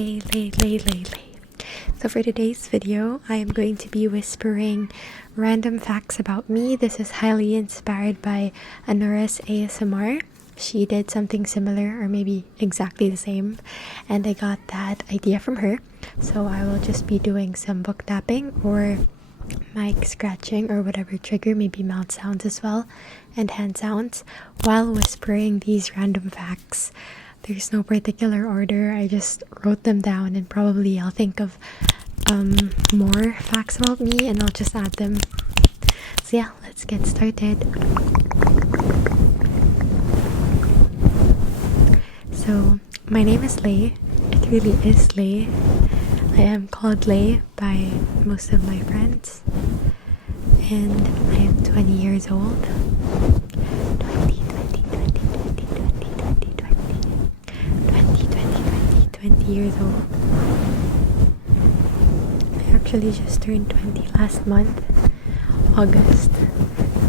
So for today's video, I am going to be whispering random facts about me. This is highly inspired by Anora's ASMR. She did something similar, or maybe exactly the same, and I got that idea from her. So I will just be doing some book tapping or mic scratching or whatever trigger, maybe mouth sounds as well, and hand sounds, while whispering these random facts. There's no particular order, I just wrote them down, and probably I'll think of more facts about me and I'll just add them. So yeah, let's get started. So my name is 𝗏. It really is 𝗏. I am called 𝗏 by most of my friends, and I am 20 years old. 20 years old. I actually just turned 20 last month, August.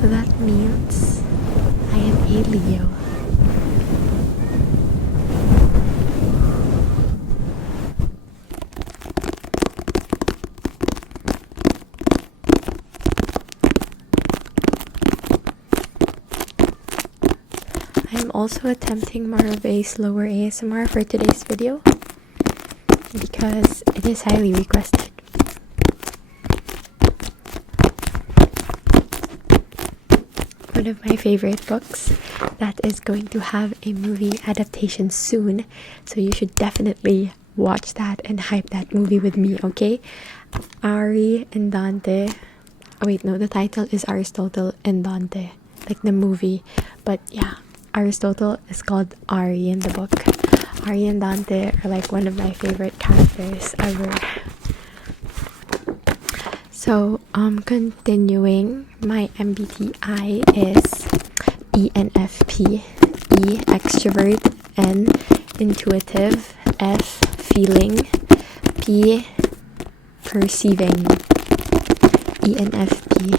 So that means I am a Leo. I'm also attempting more of a slower ASMR for today's video because it is highly requested. One of my favorite books that is going to have a movie adaptation soon, so you should definitely watch that and hype that movie with me, okay? Ari and Dante. Oh wait, no, the title is Aristotle and Dante, like the movie, but yeah, Aristotle is called Ari in the book. Ari and Dante are like one of my favorite characters ever. So, continuing, my MBTI is ENFP. E, extrovert, N, intuitive, F, feeling, P, perceiving. ENFP.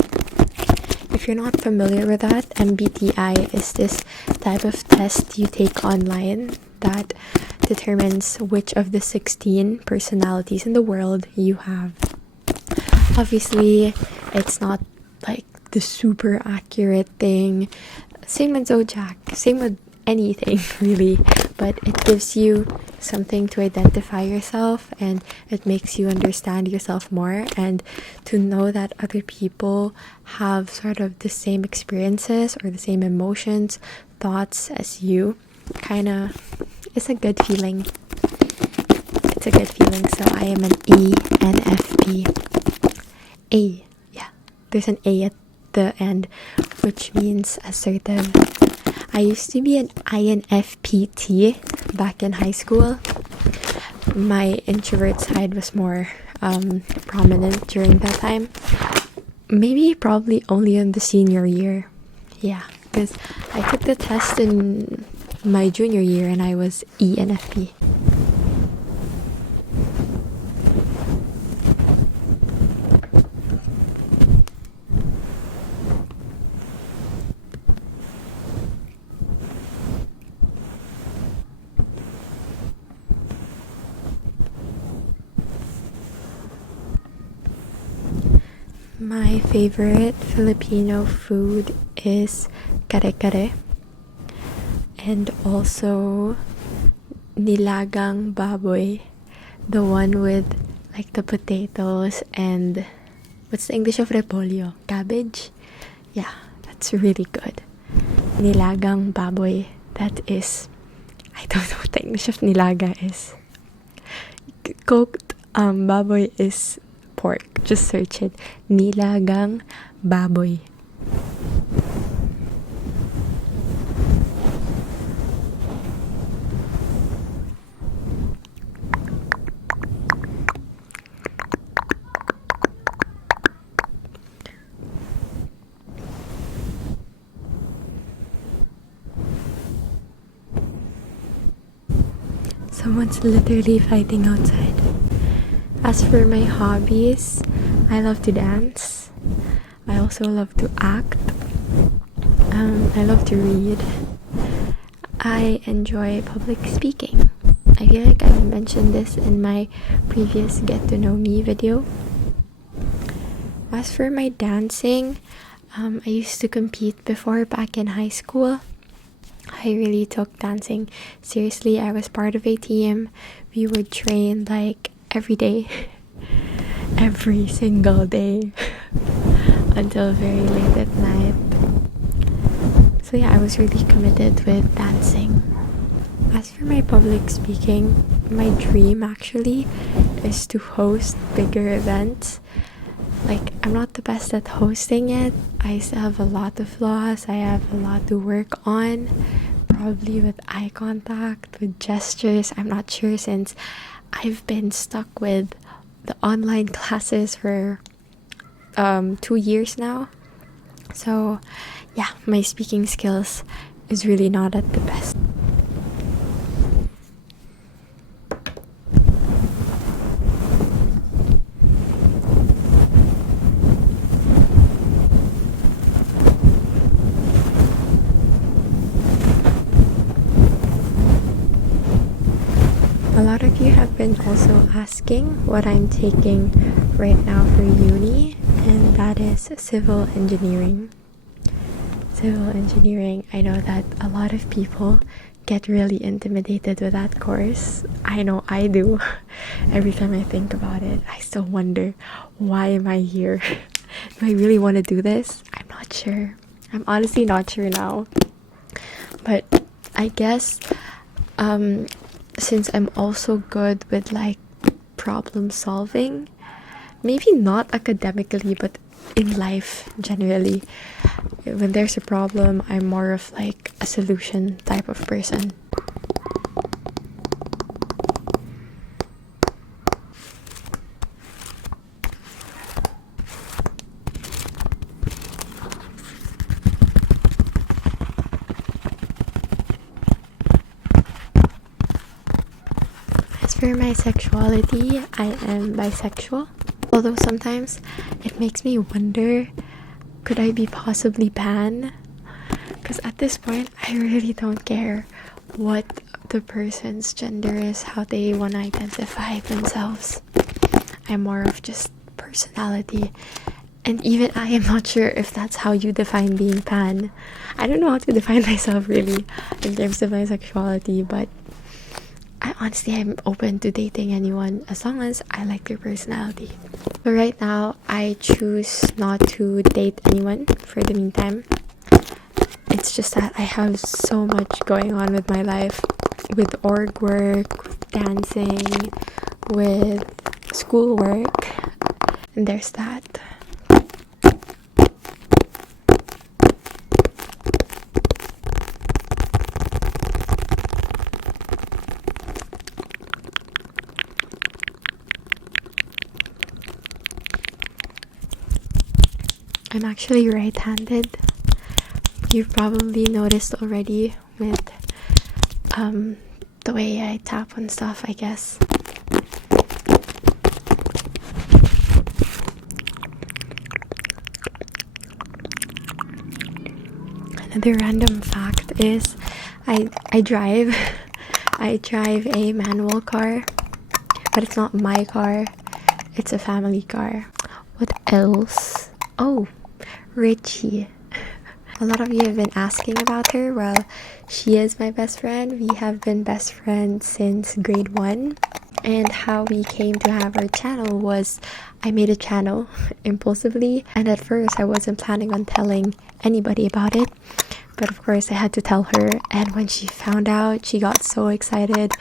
If you're not familiar with that, MBTI is this type of test you take online that determines which of the 16 personalities in the world you have. Obviously, it's not like the super accurate thing. Same with Zodiac, same with anything really, but it gives you something to identify yourself, and it makes you understand yourself more, and to know that other people have sort of the same experiences or the same emotions, thoughts as you, it's a good feeling. It's a good feeling. So I am an ENFP. A, yeah, there's an A at the end, which means assertive. I used to be an INFPT back in high school. My introvert side was more prominent during that time. Probably only in the senior year. Yeah, because I took the test in my junior year and I was ENFP. My favorite Filipino food is 𝗏𝗏𝗁, and also nilagang baboy, the one with like the potatoes and what's the English of repolyo? Cabbage? Yeah, that's really good. Nilagang baboy. That is, I don't know what the English of nilaga is. Cooked baboy is pork. Just search it. Nilagang baboy. Someone's literally fighting outside. As for my hobbies, I love to dance. I also love to act. I love to read. I enjoy public speaking. I feel like I've mentioned this in my previous Get to Know Me video. As for my dancing, I used to compete before back in high school. I really took dancing seriously. I was part of a team. We would train like every day, every single day until very late at night. So yeah, I was really committed with dancing. As for my public speaking, my dream actually is to host bigger events. Like, I'm not the best at hosting it. I still have a lot of flaws. I have a lot to work on, probably with eye contact, with gestures. I'm not sure, since I've been stuck with the online classes for 2 years now. So yeah, my speaking skills is really not at the best. A lot of you have been also asking what I'm taking right now for uni, and that is civil engineering. Civil engineering, I know that a lot of people get really intimidated with that course. I know I do. Every time I think about it, I still wonder, why am I here? Do I really want to do this? I'm not sure. I'm honestly not sure now. But I guess since I'm also good with like problem solving, maybe not academically, but in life generally, when there's a problem, I'm more of like a solution type of person. For my sexuality, I am bisexual. Although sometimes it makes me wonder, could I be possibly pan? Because at this point, I really don't care what the person's gender is, how they want to identify themselves. I'm more of just personality. And even I am not sure if that's how you define being pan. I don't know how to define myself really in terms of my sexuality, but I'm open to dating anyone as long as I like their personality. But right now, I choose not to date anyone for the meantime. It's just that I have so much going on with my life, with org work, with dancing, with schoolwork, and there's that. I'm actually right-handed. You've probably noticed already with the way I tap on stuff, I guess. Another random fact is I drive I drive a manual car, but it's not my car, it's a family car. What else? Oh, Richie. A lot of you have been asking about her. Well, she is my best friend. We have been best friends since grade 1. And how we came to have our channel was I made a channel impulsively, and at first I wasn't planning on telling anybody about it, but of course I had to tell her. And when she found out, she got so excited,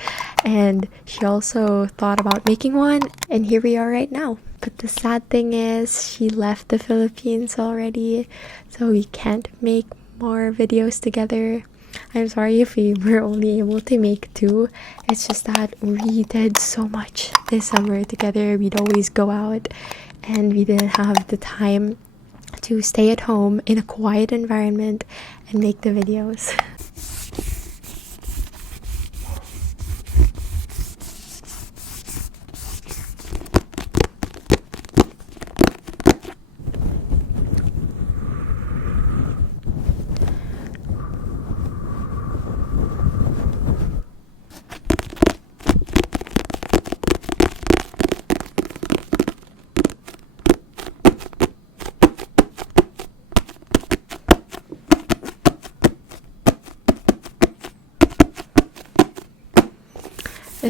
and she also thought about making one, and here we are right now. But the sad thing is she left the Philippines already, so we can't make more videos together. I'm sorry if we were only able to make 2. It's just that we did so much this summer together. We'd always go out, and we didn't have the time to stay at home in a quiet environment and make the videos.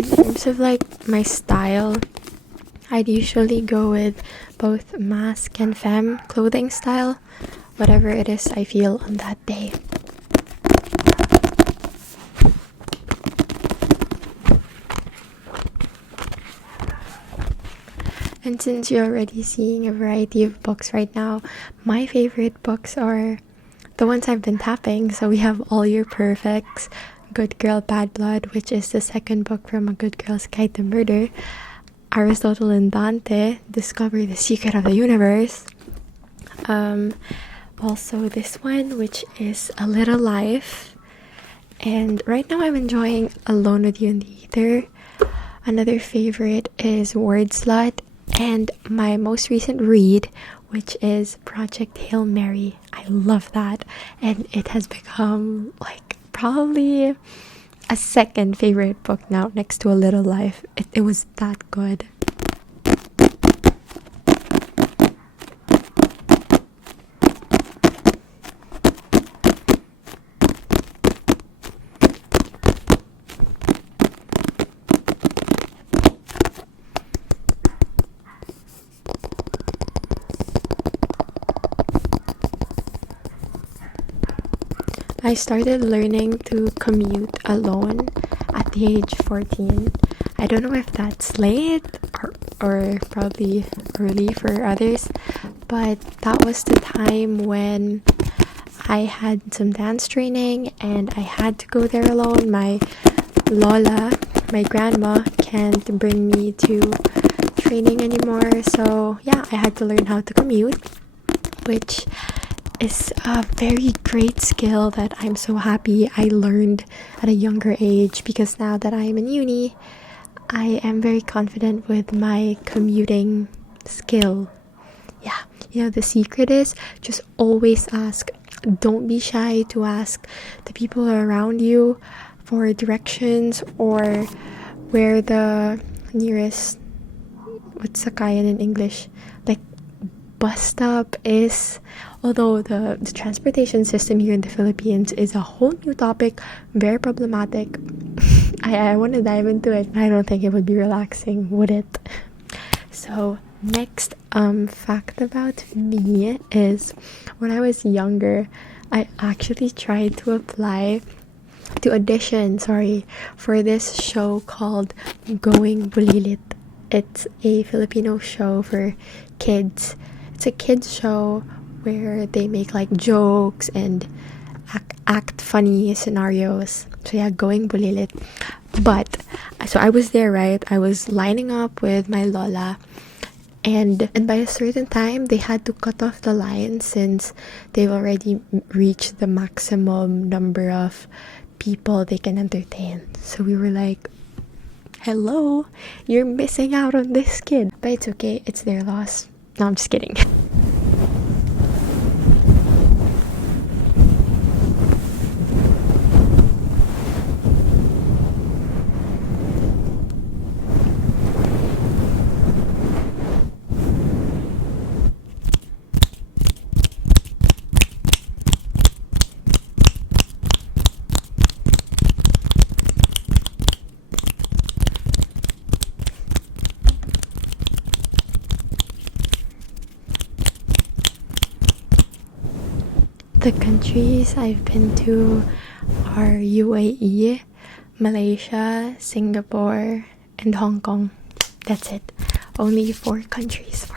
in terms of like my style, I'd usually go with both masc and femme clothing style, whatever it is I feel on that day. And since you're already seeing a variety of books right now, my favorite books are the ones I've been tapping. So we have All Your Perfects, Good Girl, Bad Blood, which is the second book from A Good Girl's Guide to Murder, Aristotle and Dante, Discover the Secret of the Universe. Also this one, which is A Little Life. And right now I'm enjoying Alone with You in the Ether. Another favorite is Word Slut. And my most recent read, which is Project Hail Mary. I love that. And it has become like probably a second favorite book now, next to A Little Life. It was that good. I started learning to commute alone at the age 14. I don't know if that's late or probably early for others, but that was the time when I had some dance training and I had to go there alone. My Lola, my grandma, can't bring me to training anymore, so yeah, I had to learn how to commute, which is a very great skill that I'm so happy I learned at a younger age, because now that I'm in uni, I am very confident with my commuting skill. Yeah, you know, the secret is just always ask. Don't be shy to ask the people around you for directions or where the nearest, what's sakayan in English, like bus stop is. Although the transportation system here in the Philippines is a whole new topic, very problematic. I want to dive into it. I don't think it would be relaxing, would it? So next fact about me is, when I was younger, I actually tried to audition for this show called Going Bulilit. It's a Filipino show for kids. It's a kids show where they make like jokes and act funny scenarios. So yeah, Going Bulilit. But so I was there, right? I was lining up with my Lola, and by a certain time they had to cut off the line since they've already reached the maximum number of people they can entertain. So we were like, hello, you're missing out on this kid. But it's okay, it's their loss. No, I'm just kidding. The countries I've been to are UAE, Malaysia, Singapore, and Hong Kong. That's it. Only 4 countries.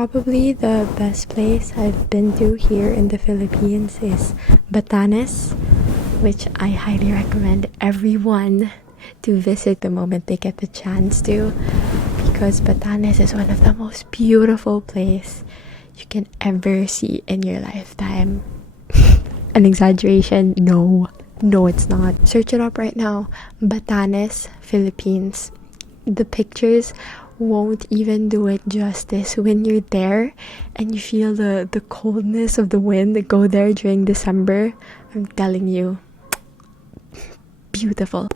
Probably the best place I've been to here in the Philippines is Batanes, which I highly recommend everyone to visit the moment they get the chance to, because Batanes is one of the most beautiful places you can ever see in your lifetime. An exaggeration? No. No, it's not. Search it up right now. Batanes, Philippines. The pictures won't even do it justice. When you're there and you feel the coldness of the wind, go there during December. I'm telling you, beautiful.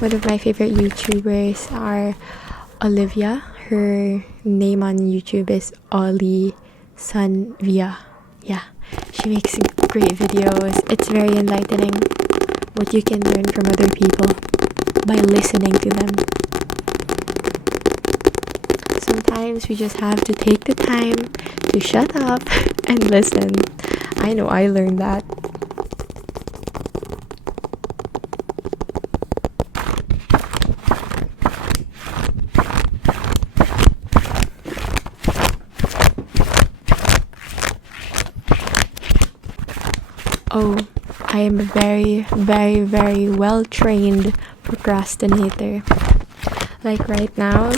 One of my favorite YouTubers are Olivia. Her name on YouTube is 𝗚𝗲𝘁. Yeah, she makes great videos. It's very enlightening what you can learn from other people by listening to them. Sometimes we just have to take the time to shut up and listen. I know I learned that. Oh, I am a very, very, very well-trained procrastinator. Like right now,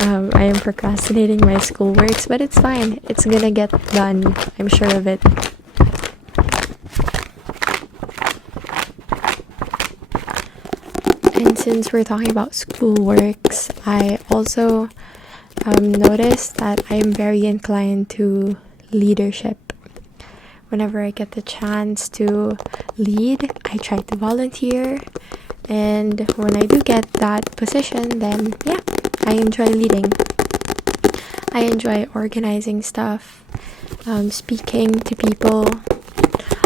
I am procrastinating my schoolworks, but it's fine. It's gonna get done. I'm sure of it. And since we're talking about schoolworks, I also noticed that I'm very inclined to leadership. Whenever I get the chance to lead, I try to volunteer. And when I do get that position, then yeah, I enjoy leading. I enjoy organizing stuff, speaking to people.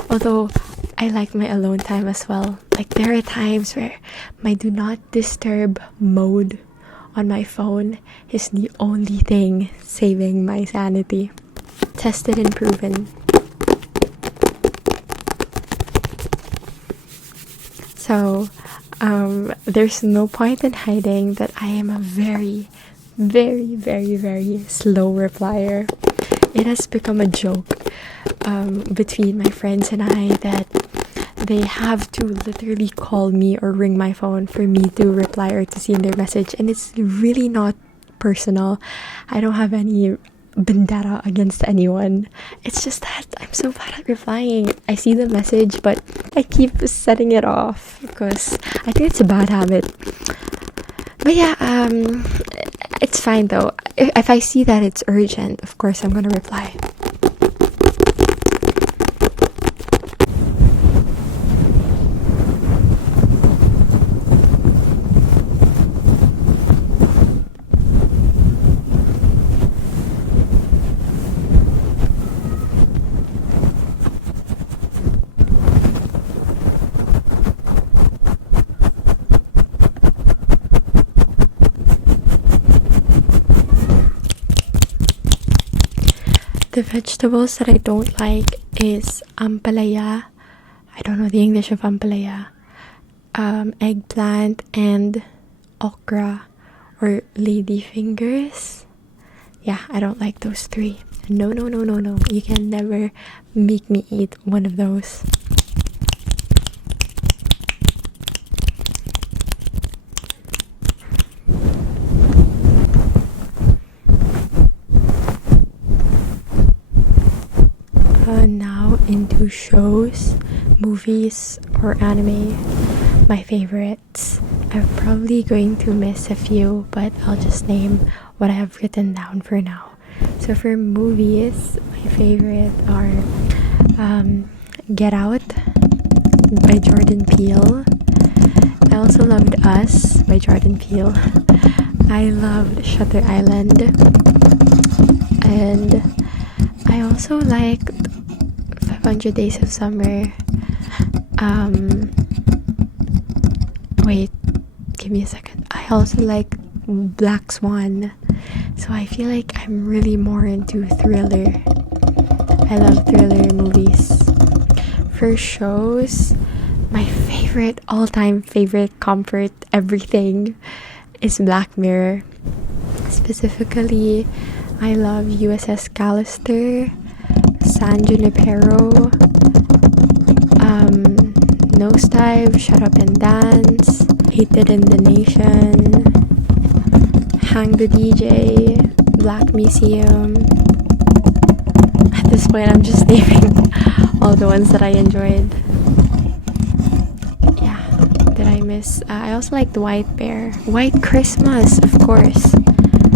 Although I like my alone time as well. Like there are times where my do not disturb mode on my phone is the only thing saving my sanity. Tested and proven. So, there's no point in hiding that I am a very, very, very, very slow replier. It has become a joke between my friends and I that they have to literally call me or ring my phone for me to reply or to see in their message. And it's really not personal. I don't have any vendetta against anyone. It's just that I'm so bad at replying. I see the message, but I keep setting it off because I think it's a bad habit. But yeah, it's fine though. If I see that it's urgent, of course I'm gonna reply. The vegetables that I don't like is ampalaya. I don't know the English of ampalaya. Eggplant and okra or ladyfingers. Yeah, I don't like those three. No. You can never make me eat one of those. Now into shows, movies, or anime. My favorites. I'm probably going to miss a few, but I'll just name what I have written down for now. So for movies, my favorite are Get Out by Jordan Peele. I also loved Us by Jordan Peele. I loved Shutter Island. And I also liked 500 Days of Summer. Wait, give me a second. I also like Black Swan. So I feel like I'm really more into thriller. I love thriller movies. For shows, My favorite, all-time favorite comfort everything is Black Mirror. Specifically, I love USS Callister, San Junipero, Nosedive, Shut Up and Dance, Hated in the Nation, Hang the DJ, Black Museum. At this point, I'm just naming all the ones that I enjoyed. Yeah, did I miss? I also like the White Bear. White Christmas, of course.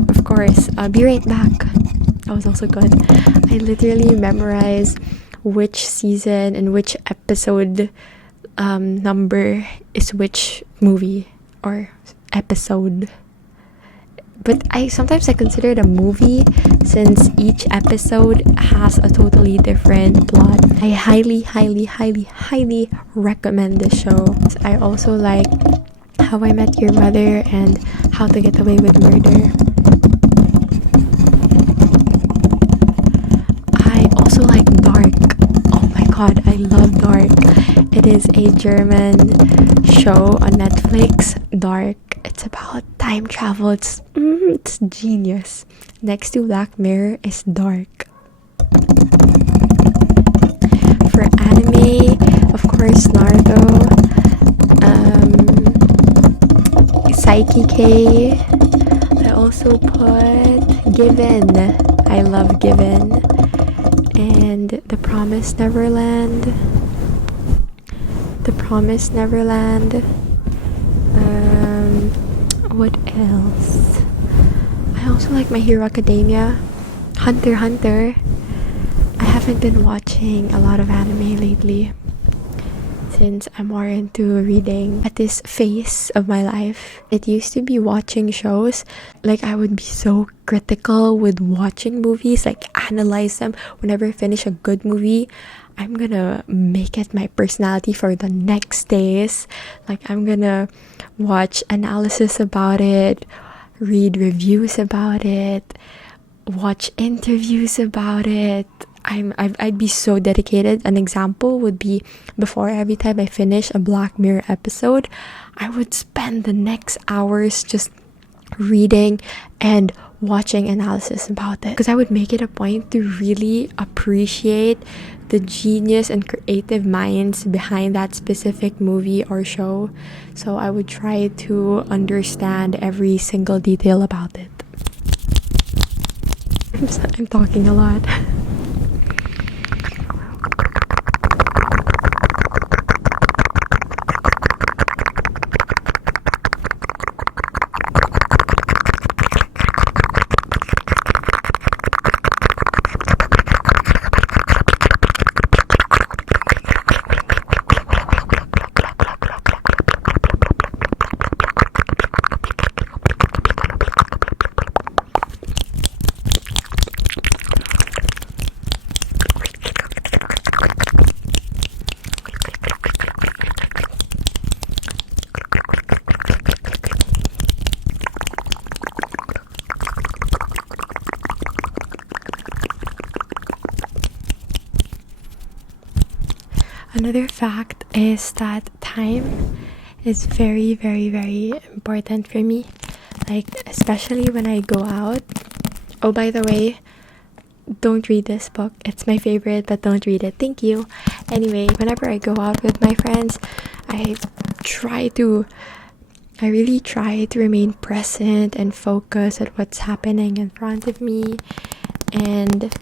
Of course. Be Right Back. That was also good. I literally memorized which season and which episode number is which movie or episode. But sometimes I consider it a movie since each episode has a totally different plot. I highly recommend this show. I also like How I Met Your Mother and How to Get Away with Murder. I also like Dark. Oh my god, I love Dark. It is a German show on Netflix. Dark. It's about time travel. It's genius. Next to Black Mirror is Dark. For anime, of course, Naruto, Psyche-K. I also put Given. I love Given. And The Promised Neverland. The Promised Neverland. What else? I also like My Hero Academia, Hunter x Hunter. I haven't been watching a lot of anime lately since I'm more into reading at this phase of my life. It used to be watching shows. Like, I would be so critical with watching movies, like analyze them. Whenever I finish a good movie, I'm gonna make it my personality for the next days. Like, I'm gonna watch analysis about it, read reviews about it, watch interviews about it. I'd be so dedicated. An example would be, before every time I finish a Black Mirror episode, I would spend the next hours just reading and watching analysis about it, because I would make it a point to really appreciate the genius and creative minds behind that specific movie or show. So I would try to understand every single detail about it. I'm talking a lot. Another fact is that time is very important for me. Like, especially when I go out. Oh, by the way, don't read this book. It's my favorite, but don't read it. Thank you. Anyway, whenever I go out with my friends, I really try to remain present and focus at what's happening in front of me. And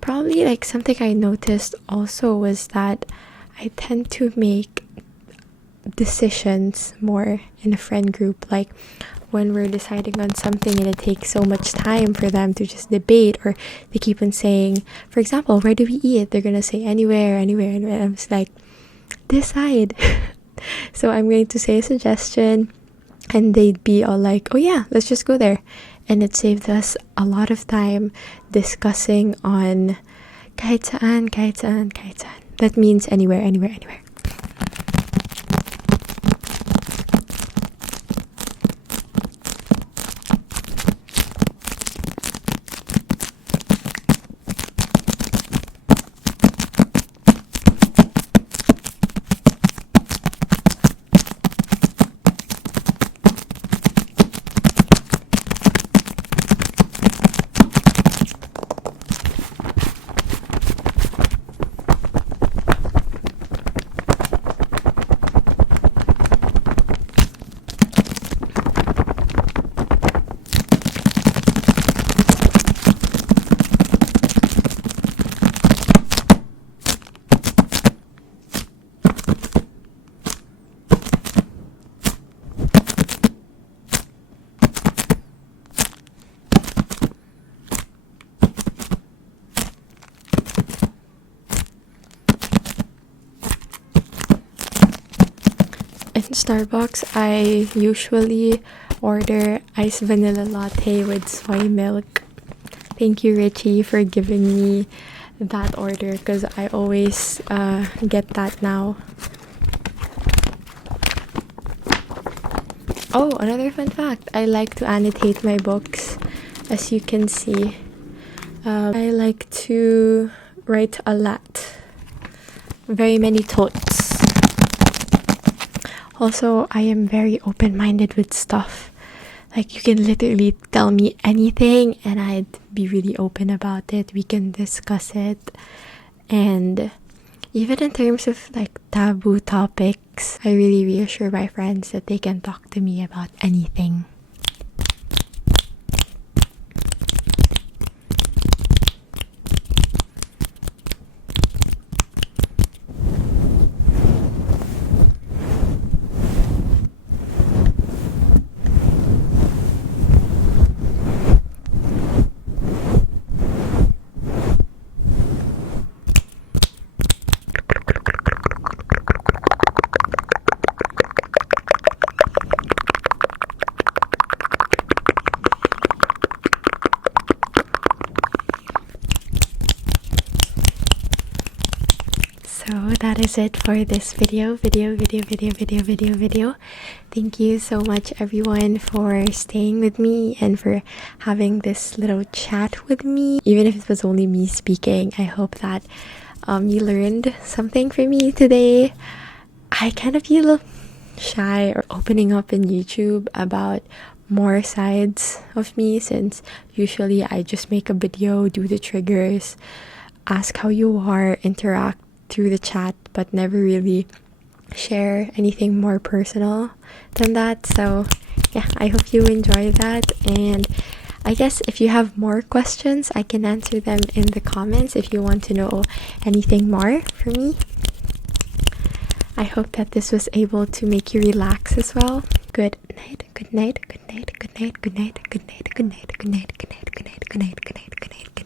probably like something I noticed also was that I tend to make decisions more in a friend group. Like, when we're deciding on something and it takes so much time for them to just debate, or they keep on saying, for example, where do we eat? They're gonna say anywhere. And I'm just like, decide. So I'm going to say a suggestion and they'd be all like, oh yeah, let's just go there. And it saved us a lot of time discussing on kahit saan. That means anywhere. In Starbucks, I usually order iced vanilla latte with soy milk. Thank you, Richie, for giving me that order because I always get that now. Oh, another fun fact. I like to annotate my books, as you can see. I like to write a lot. Very many thoughts. Also, I am very open-minded with stuff. Like, you can literally tell me anything and I'd be really open about it. We can discuss it. And even in terms of like taboo topics, I really reassure my friends that they can talk to me about anything. So that is it for this video. Thank you so much, everyone, for staying with me and for having this little chat with me. Even if it was only me speaking, I hope that you learned something from me today. I kind of feel shy or opening up in YouTube about more sides of me, since usually I just make a video, do the triggers, ask how you are, interact through the chat, but never really share anything more personal than that. So yeah, I hope you enjoy that, and I guess if you have more questions, I can answer them in the comments if you want to know anything more from me. I hope that this was able to make you relax as well. Good night, good night, good night, good night, good night, good night, good night, good night, good night, good night, good night, good night, good night.